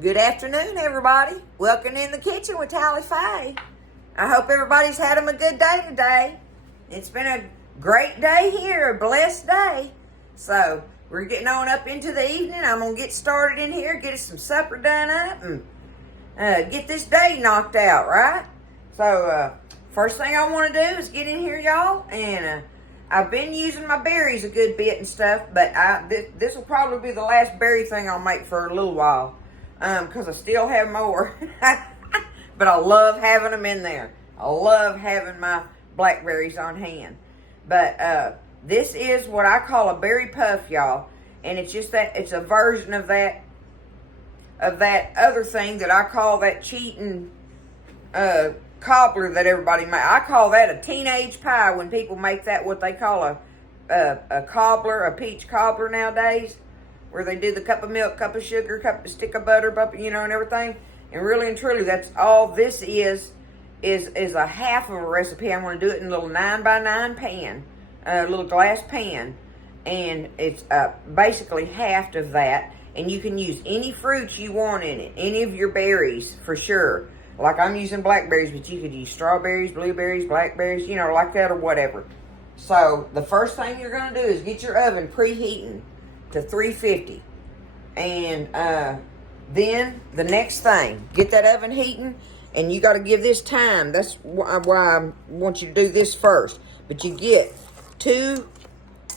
Good afternoon, everybody. Welcome in the kitchen with Tally Faye. I hope everybody's had them a good day today. It's been a great day here, a blessed day. So we're getting on up into the evening. I'm going to get started in here, get us some supper done up, and get this day knocked out, right? So first thing I want to do is get in here, y'all, and I've been using my berries a good bit and stuff, but this will probably be the last berry thing I'll make for a little while. Because I still have more. But I love having them in there. I love having my blackberries on hand. But this is what I call a berry puff, y'all. And it's just that, it's a version of that other thing that I call that cheating cobbler that everybody makes. I call that a teenage pie when people make that what they call a cobbler, a peach cobbler nowadays. Where they do the cup of milk, cup of sugar, stick of butter, and everything. And really and truly, that's all this is a half of a recipe. I'm going to do it in a little 9x9 pan, a little glass pan. And it's basically half of that. And you can use any fruits you want in it, any of your berries, for sure. Like I'm using blackberries, but you could use strawberries, blueberries, blackberries, like that or whatever. So the first thing you're going to do is get your oven preheating to 350, and then the next thing, get that oven heating, and you got to give this time. That's why I want you to do this first. But you get two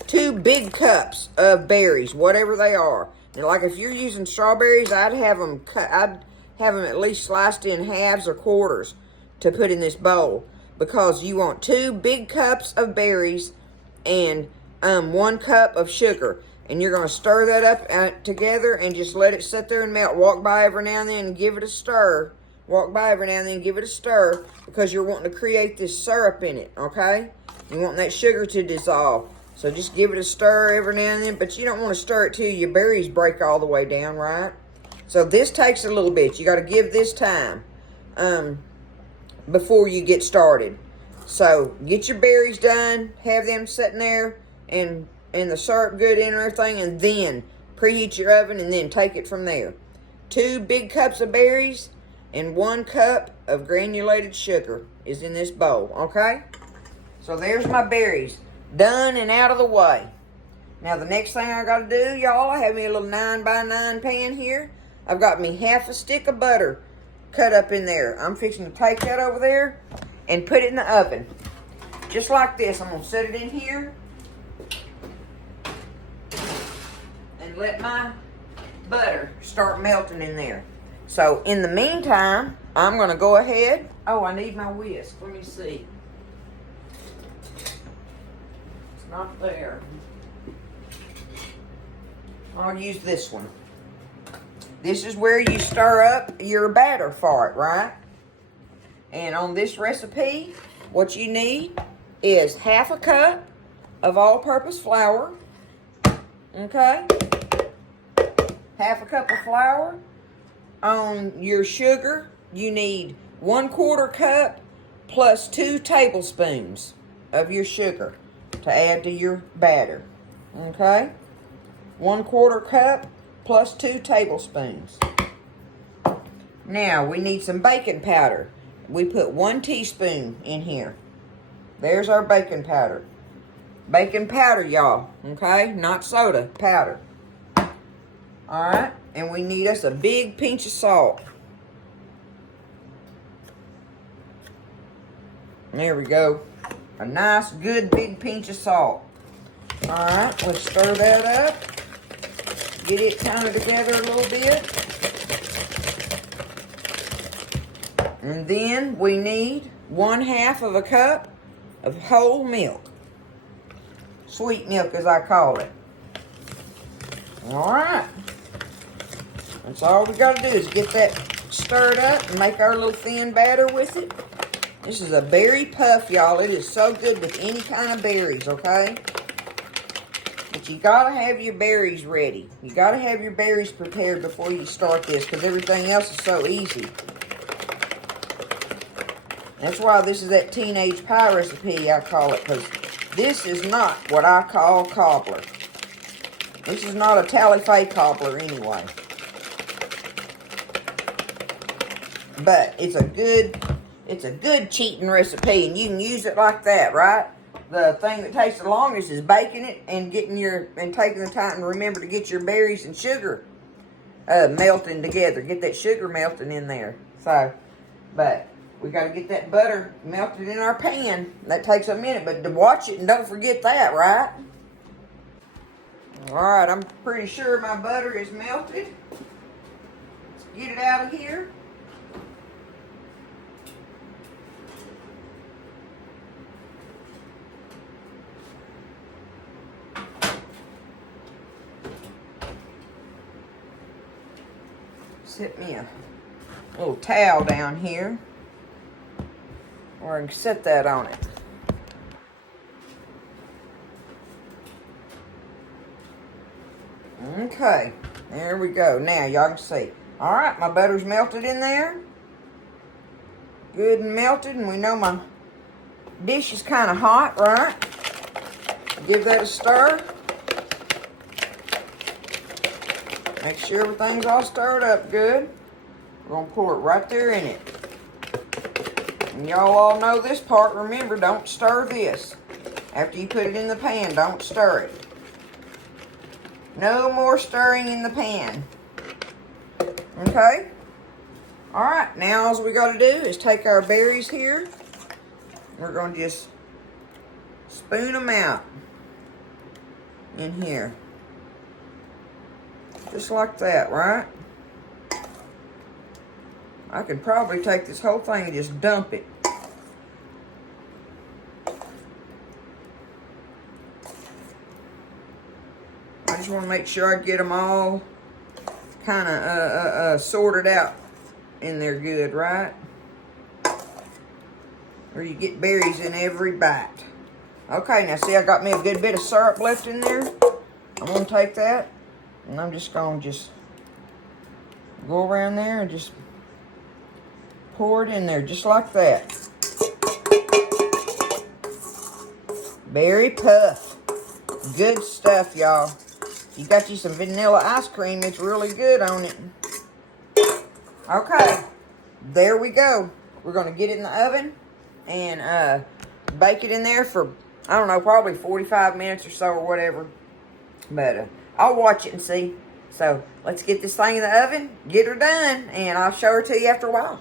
big cups of berries, whatever they are. And like if you're using strawberries, I'd have them at least sliced in halves or quarters to put in this bowl, because you want 2 big cups of berries and 1 cup of sugar. And you're going to stir that up together and just let it sit there and melt. Walk by every now and then and give it a stir. Walk by every now and then and give it a stir, because you're wanting to create this syrup in it, okay? You want that sugar to dissolve. So just give it a stir every now and then, but you don't want to stir it till your berries break all the way down, right? So this takes a little bit. You got to give this time before you get started. So get your berries done, have them sitting there and the syrup good in and everything, and then preheat your oven and then take it from there. 2 big cups of berries and 1 cup of granulated sugar is in this bowl, okay? So there's my berries done and out of the way. Now the next thing I got to do, y'all, I have me a little 9x9 pan here. I've got me half a stick of butter cut up in there. I'm fixing to take that over there and put it in the oven. Just like this. I'm going to set it in here. Let my butter start melting in there. So in the meantime, I'm going to go ahead. Oh, I need my whisk. Let me see. It's not there. I'll use this one. This is where you stir up your batter for it, right? And on this recipe, what you need is half a cup of all-purpose flour. Okay? Half a cup of flour. On your sugar, you need 1/4 cup plus 2 tablespoons of your sugar to add to your batter. Okay? 1/4 cup plus 2 tablespoons. Now, we need some baking powder. We put 1 teaspoon in here. There's our baking powder. Baking powder, y'all. Okay? Not soda, powder. Alright, and we need us a big pinch of salt. There we go. A nice, good, big pinch of salt. Alright, let's stir that up. Get it kind of together a little bit. And then we need 1/2 of a cup of whole milk. Sweet milk, as I call it. Alright. That's all we got to do is get that stirred up and make our little thin batter with it. This is a berry puff, y'all. It is so good with any kind of berries, okay? But you got to have your berries ready. You got to have your berries prepared before you start this, because everything else is so easy. That's why this is that teenage pie recipe, I call it, because this is not what I call cobbler. This is not a Tally Faye cobbler anyway. But it's a good cheating recipe, and you can use it like that, right? The thing that takes the longest is baking it and taking the time to remember to get your berries and sugar melting together. Get that sugar melting in there. So, but we got to get that butter melted in our pan. That takes a minute, but to watch it and don't forget that, right? All right, I'm pretty sure my butter is melted. Let's get it out of here. Set me a little towel down here, or I can set that on it. Okay, there we go. Now y'all can see. All right, my butter's melted in there. Good and melted, and we know my dish is kind of hot, right? Give that a stir. Make sure everything's all stirred up good. We're going to pour it right there in it. And y'all all know this part. Remember, don't stir this. After you put it in the pan, don't stir it. No more stirring in the pan. Okay? Alright, now all we got to do is take our berries here. We're going to just spoon them out in here. Just like that, right? I could probably take this whole thing and just dump it. I just want to make sure I get them all kind of sorted out in there good, right? Where you get berries in every bite. Okay, now see I got me a good bit of syrup left in there. I'm going to take that. And I'm just going to go around there and just pour it in there just like that. Berry puff. Good stuff, y'all. You got you some vanilla ice cream. It's really good on it. Okay. There we go. We're going to get it in the oven and bake it in there for, I don't know, probably 45 minutes or so or whatever. But I'll watch it and see. So let's get this thing in the oven, get her done, and I'll show her to you after a while.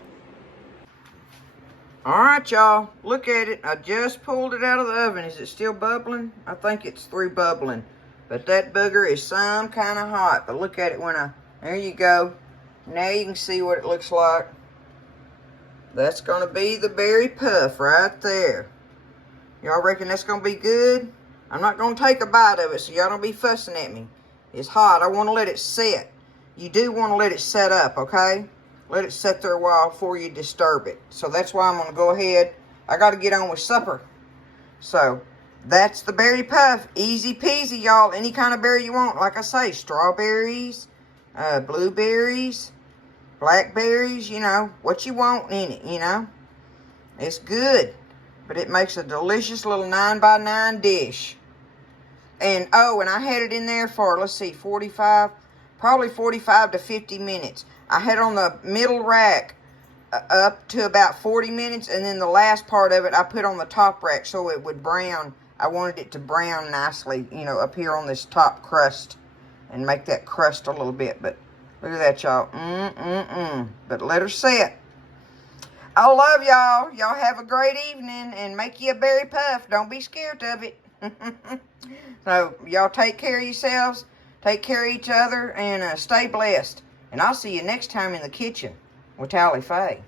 All right, y'all, look at it. I just pulled it out of the oven. Is it still bubbling? I think it's through bubbling. But that booger is some kind of hot. But look at it there you go. Now you can see what it looks like. That's going to be the berry puff right there. Y'all reckon that's going to be good? I'm not going to take a bite of it, so y'all don't be fussing at me. It's hot. I want to let it set. You do want to let it set up, okay? Let it set there a while before you disturb it. So that's why I'm going to go ahead. I got to get on with supper. So that's the berry puff. Easy peasy, y'all. Any kind of berry you want. Like I say, strawberries, blueberries, blackberries, you know, what you want in it, you know. It's good. But it makes a delicious little 9x9 dish. And, oh, and I had it in there for, let's see, probably 45 to 50 minutes. I had it on the middle rack up to about 40 minutes. And then the last part of it, I put on the top rack so it would brown. I wanted it to brown nicely, you know, up here on this top crust. And make that crust a little bit. But look at that, y'all. But let her set. I love y'all. Y'all have a great evening and make you a berry puff. Don't be scared of it. So, y'all take care of yourselves. Take care of each other and stay blessed. And I'll see you next time in the kitchen with Tally Faye.